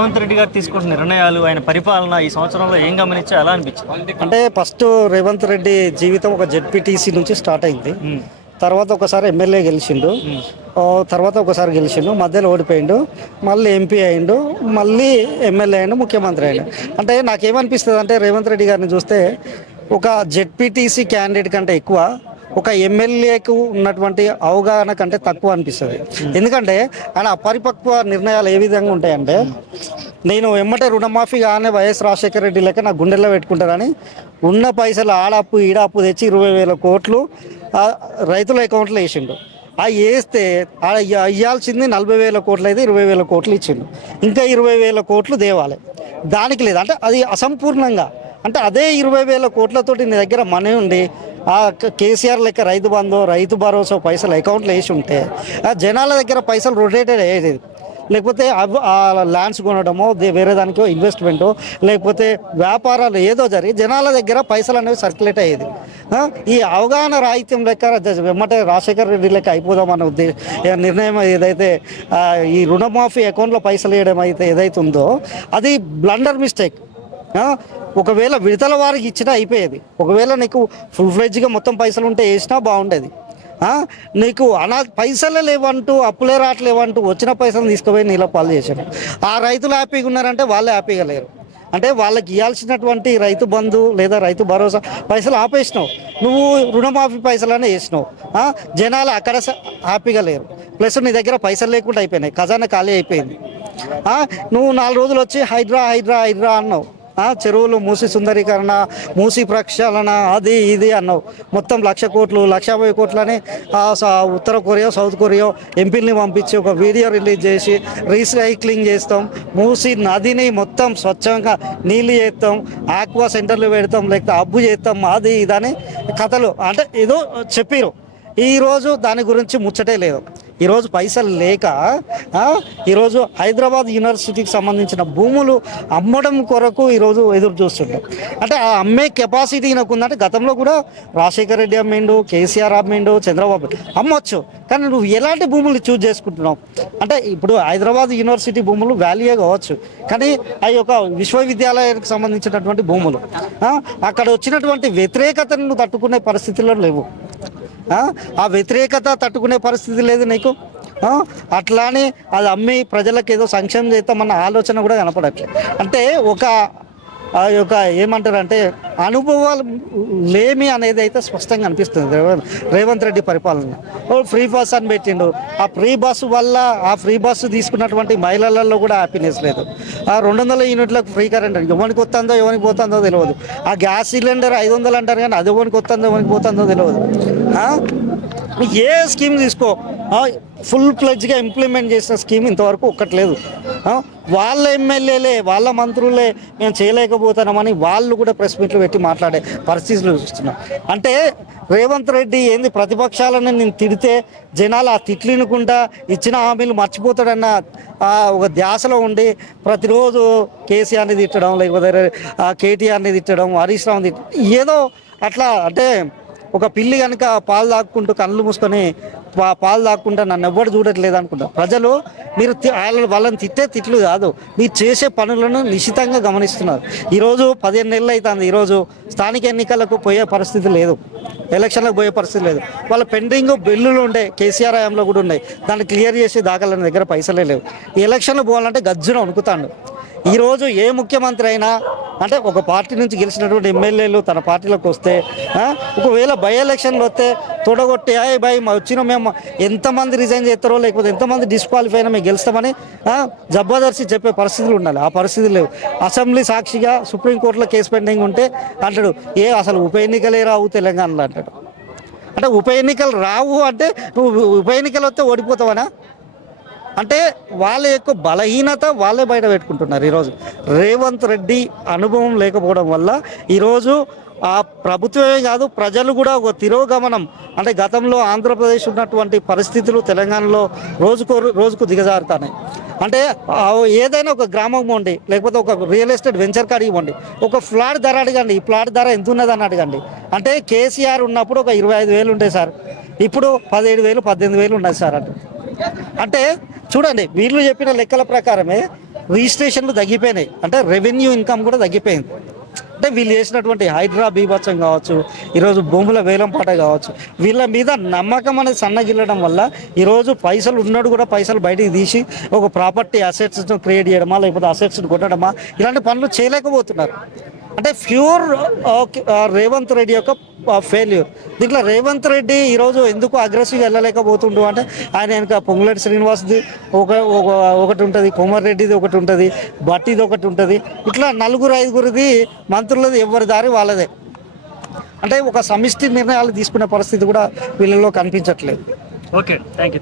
రేవంత్ రెడ్డి గారు తీసుకుంటున్న నిర్ణయాలు ఆయన పరిపాలన ఈ సంవత్సరంలో ఏం గమనించా? ఎలా అనిపించింది? అంటే ఫస్ట్ రేవంత్ రెడ్డి జీవితం ఒక జెడ్పీటీసీ నుంచి స్టార్ట్ అయింది. తర్వాత ఒకసారి ఎమ్మెల్యే గెలిచిండు. తర్వాత ఒకసారి గెలిచిండు. మధ్యలో ఓడిపోయిండు. మళ్ళీ ఎంపీ అయిండు. మళ్ళీ ఎమ్మెల్యే అయిండు ముఖ్యమంత్రి అయిండు. అంటే నాకేమనిపిస్తుంది అంటే రేవంత్ రెడ్డి గారిని చూస్తే ఒక జెడ్పీటీసీ క్యాండిడేట్ కంటే ఎక్కువ ఒక ఎమ్మెల్యేకు ఉన్నటువంటి అవగాహన కంటే తక్కువ అనిపిస్తుంది. ఎందుకంటే ఆయన అపరిపక్వ నిర్ణయాలు ఏ విధంగా ఉంటాయంటే నేను ఎమ్మటే రుణమాఫీ కానీ వైఎస్ రాజశేఖర రెడ్డి లెక్క నా గుండెల్లో పెట్టుకుంటారని ఉన్న పైసలు ఆడప్పు ఈడప్పు తెచ్చి ఇరవై వేల కోట్లు రైతుల అకౌంట్లో వేసిండు. ఆ వేస్తే ఆడ నలభై వేల కోట్లు అయితే ఇరవై వేల కోట్లు ఇచ్చిండు. ఇంకా ఇరవై వేల కోట్లు దేవాలి దానికి లేదు. అంటే అది అసంపూర్ణంగా. అంటే అదే ఇరవై వేల కోట్లతోటి నీ దగ్గర మనీ ఉండి ఆ కేసీఆర్ లెక్క రైతు బంధు రైతు భరోసా పైసలు అకౌంట్లో వేసి ఉంటే ఆ జనాల దగ్గర పైసలు రొటేటెడ్ అయ్యేది. లేకపోతే ఆ ల్యాండ్స్ కొనడమో వేరే దానికో ఇన్వెస్ట్మెంట్ లేకపోతే వ్యాపారాలు ఏదో జరిగి జనాల దగ్గర పైసలు అనేవి సర్క్యులేట్ అయ్యేది. ఈ అవగాహన రాహిత్యం లెక్క వెమ్మటే రాజశేఖర రెడ్డి లెక్క అయిపోదామన్న ఉద్దే నిర్ణయం ఏదైతే ఈ రుణమాఫీ అకౌంట్లో పైసలు వేయడం అయితే ఏదైతే ఉందో అది బ్లండర్ మిస్టేక్ ఒకవేళ విడతల వారికి ఇచ్చినా అయిపోయేది. ఒకవేళ నీకు ఫుల్ ఫ్లెడ్జ్గా మొత్తం పైసలు ఉంటే వేసినా బాగుండేది. నీకు అనా పైసలే లేవంటూ అప్పులే రావట్లేవంటూ వచ్చిన పైసలు తీసుకుపోయి నీళ్ళ పాలు చేశాడు ఆ రైతులు హ్యాపీగా ఉన్నారంటే వాళ్ళే హ్యాపీగా లేరు. అంటే వాళ్ళకి ఇవ్వాల్సినటువంటి రైతు బంధు లేదా రైతు భరోసా పైసలు ఆపేసినావు. నువ్వు రుణమాఫీ పైసలనే వేసినావు. జనాలు అక్కడ స- హ్యాపీగా లేరు. ప్లస్ నీ దగ్గర పైసలు లేకుండా అయిపోయినాయి. ఖజానా ఖాళీ అయిపోయింది. నువ్వు నాలుగు రోజులు వచ్చి హైడ్రా హైడ్రా హైడ్రా అన్నావు. చెరువులు మూసి సుందరీకరణ మూసి ప్రక్షాళన అది ఇది అన్నావు. మొత్తం లక్ష కోట్లు లక్ష యాభై కోట్లని ఉత్తర కొరియా సౌత్ కొరియా ఎంపీల్ని పంపించి ఒక వీడియో రిలీజ్ చేసి రీసైక్లింగ్ చేస్తాం. మూసి నదిని మొత్తం స్వచ్ఛంగా నీళ్ళు చేస్తాం. ఆక్వా సెంటర్లు పెడతాం లేకపోతే అబ్బు చేస్తాం అది ఇదని కథలు. అంటే ఏదో చెప్పిరు. ఈరోజు దాని గురించి ముచ్చటే లేదు. ఈరోజు పైసలు లేక ఈరోజు హైదరాబాద్ యూనివర్సిటీకి సంబంధించిన భూములు అమ్మడం కొరకు ఈరోజు ఎదురు చూస్తుంటాం అంటే ఆ అమ్మే కెపాసిటీ ఈయనకు ఉందంటే గతంలో కూడా రాజశేఖర రెడ్డి అమ్మిండు కేసీఆర్ అమ్మిండు చంద్రబాబు అమ్మొచ్చు. కానీ నువ్వు ఎలాంటి భూములు చూజ్ చేసుకుంటున్నావు? అంటే ఇప్పుడు హైదరాబాద్ యూనివర్సిటీ భూములు వాల్యూ కావచ్చు. కానీ ఆ యొక్క విశ్వవిద్యాలయానికి సంబంధించినటువంటి భూములు అక్కడ వచ్చినటువంటి వ్యతిరేకతను నువ్వు తట్టుకునే పరిస్థితుల్లో లేవు. ఆ? వ్యతిరేకత తట్టుకునే పరిస్థితి లేదు నీకు? అట్లానే అది అమ్మి ప్రజలకు ఏదో సంక్షేమం చేస్తామన్న ఆలోచన కూడా కనపడట్లేదు అంటే ఒక ఆ యొక్క ఏమంటారంటే అనుభవాలు లేమి అనేది అయితే స్పష్టంగా అనిపిస్తుంది. రేవంత్ రేవంత్ రెడ్డి పరిపాలన. ఓ ఫ్రీ బస్ అని పెట్టిండు. ఆ ఫ్రీ బస్సు వల్ల ఆ ఫ్రీ బస్సు తీసుకున్నటువంటి మహిళలలో కూడా హ్యాపీనెస్ లేదు. ఆ రెండు వందల యూనిట్లకు ఫ్రీ కరెంట్ ఎవరికి వస్తుందో ఎవరికి పోతుందో తెలియదు. ఆ గ్యాస్ సిలిండర్ ఐదు వందలు అంటారు కానీ అది ఎవరికి వస్తుందో ఎవరికి పోతుందో తెలియదు. ఏ స్కీమ్ తీసుకో? ఫుల్ ప్లెజ్గా ఇంప్లిమెంట్ చేసిన స్కీమ్ ఇంతవరకు ఒక్కట్లేదు. వాళ్ళ ఎమ్మెల్యేలే వాళ్ళ మంత్రులే మేము చేయలేకపోతున్నామని వాళ్ళు కూడా ప్రెస్ మీట్లు పెట్టి మాట్లాడే పరిస్థితులు చూస్తున్నాం. అంటే రేవంత్ రెడ్డి ఏంది ప్రతిపక్షాలను నేను తిడితే జనాలు ఆ తిట్లినకుండా ఇచ్చిన హామీలు మర్చిపోతాడన్న ఒక ధ్యాసలో ఉండి ప్రతిరోజు కేసీఆర్ని తిట్టడం లేకపోతే కేటీఆర్ని తిట్టడం హరీష్ రావుని తిట్టడం ఏదో అట్లా అంటే ఒక పిల్లి కనుక పాలు తాక్కుంటూ కళ్ళు మూసుకొని పాలు తాక్కుంటా నన్ను ఎవ్వరు చూడట్లేదు అనుకుంటా. ప్రజలు మీరు వాళ్ళ వాళ్ళని తిట్టే తిట్లు కాదు. మీరు చేసే పనులను నిశ్చితంగా గమనిస్తున్నారు. ఈరోజు పదిహేను నెలలు అవుతుంది ఈరోజు స్థానిక ఎన్నికలకు పోయే పరిస్థితి లేదు. ఎలక్షన్లకు పోయే పరిస్థితి లేదు. వాళ్ళ పెండింగ్ బిల్లులు ఉండే కేసీఆర్ హయాంలో కూడా ఉన్నాయి. దాన్ని క్లియర్ చేసి దాఖల దగ్గర పైసలే లేవు. ఎలక్షన్లు పోవాలంటే గజ్జున వణుకుతాడు. ఈరోజు ఏ ముఖ్యమంత్రి అయినా అంటే ఒక పార్టీ నుంచి గెలిచినటువంటి ఎమ్మెల్యేలు తన పార్టీలోకి వస్తే ఒకవేళ బై ఎలక్షన్లు వస్తే తొడగొట్టి అయ్యి బై మా వచ్చిన మేము ఎంతమంది రిజైన్ చేస్తారో లేకపోతే ఎంతమంది డిస్క్వాలిఫై అయినా మేము గెలుస్తామని ఆ, జబర్దర్శి చెప్పే పరిస్థితులు ఉండాలి. ఆ పరిస్థితులు లేవు. అసెంబ్లీ సాక్షిగా సుప్రీంకోర్టులో కేసు పెండింగ్ ఉంటే అంటాడు ఏ అసలు ఉప ఎన్నికలే రావు తెలంగాణలో అంటాడు. అంటే ఉప ఎన్నికలు రావు అంటే నువ్వు ఉప ఎన్నికలు వస్తే ఓడిపోతావనా? అంటే వాళ్ళ యొక్క బలహీనత వాళ్ళే బయట పెట్టుకుంటున్నారు ఈరోజు. రేవంత్ రెడ్డి అనుభవం లేకపోవడం వల్ల ఈరోజు ఆ ప్రభుత్వమే కాదు ప్రజలు కూడా ఒక తిరోగమనం. అంటే గతంలో ఆంధ్రప్రదేశ్ ఉన్నటువంటి పరిస్థితులు తెలంగాణలో రోజుకో రోజుకు దిగజారుతున్నాయి. అంటే ఏదైనా ఒక గ్రామం ఇవ్వండి లేకపోతే ఒక రియల్ ఎస్టేట్ వెంచర్ కాడ ఇవ్వండి ఒక ఫ్లాట్ ధర అడగండి ఈ ఫ్లాట్ ధర ఎంత ఉన్నదని అడగండి. అంటే కేసీఆర్ ఉన్నప్పుడు ఒక ఇరవై ఐదు వేలు ఉంటాయి సార్. ఇప్పుడు పదిహేడు వేలు పద్దెనిమిది వేలు ఉన్నాయి సార్ అంటే. అంటే చూడండి వీళ్ళు చెప్పిన లెక్కల ప్రకారమే రిజిస్ట్రేషన్లు తగ్గిపోయినాయి. అంటే రెవెన్యూ ఇన్కమ్ కూడా తగ్గిపోయింది. అంటే వీళ్ళు చేసినటువంటి హైడ్రా బీభత్సం కావచ్చు ఈరోజు భూముల వేలంపాట కావచ్చు వీళ్ళ మీద నమ్మకం అనేది సన్నగిల్లడం వల్ల ఈరోజు పైసలు ఉన్నాడు కూడా పైసలు బయటికి తీసి ఒక ప్రాపర్టీ అసెట్స్ క్రియేట్ చేయడమా లేకపోతే అసెట్స్ కొట్టడమా ఇలాంటి పనులు చేయలేకపోతున్నారు. అంటే ప్యూర్ రేవంత్ రెడ్డి యొక్క ఫెయిల్యూర్ దీంట్లో రేవంత్ రెడ్డి ఈరోజు ఎందుకు అగ్రెసివ్గా వెళ్ళలేకపోతుండు అంటే ఆయన వెనక పొంగులేటి శ్రీనివాస్ది ఒక ఒక- ఒకటి ఉంటుంది కుమార్ రెడ్డిది ఒకటి ఉంటుంది భట్టిది ఒకటి ఉంటుంది. ఇట్లా నలుగురు ఐదుగురిది మంత్రులది ఎవరి దారి వాళ్ళదే. అంటే ఒక సమిష్టి నిర్ణయాలు తీసుకునే పరిస్థితి కూడా వీళ్ళలో కనిపించట్లేదు. Okay thank you